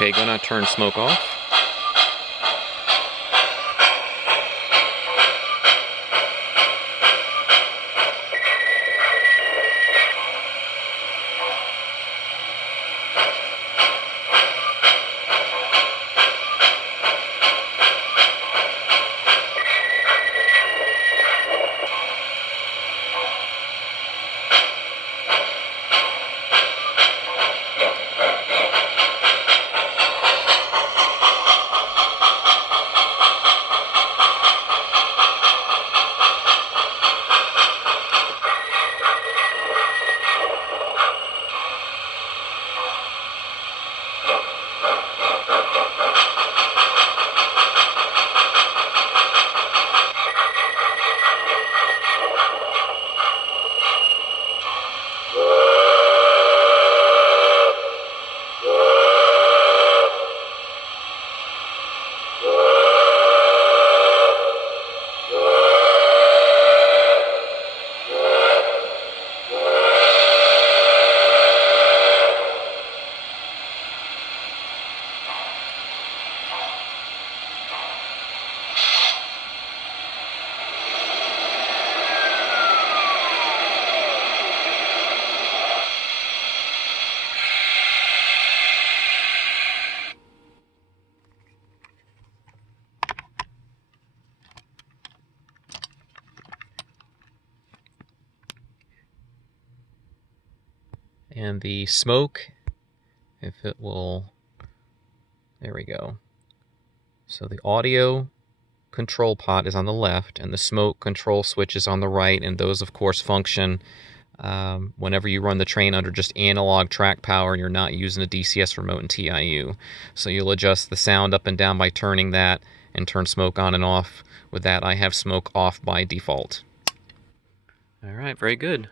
Okay, gonna turn smoke off. And the smoke, if it will, there we go. So the audio control pot is on the left, and the smoke control switch is on the right, and those, of course, function whenever you run the train under just analog track power and you're not using a DCS remote in TIU. So you'll adjust the sound up and down by turning that, and turn smoke on and off. With that, I have smoke off by default. All right, very good.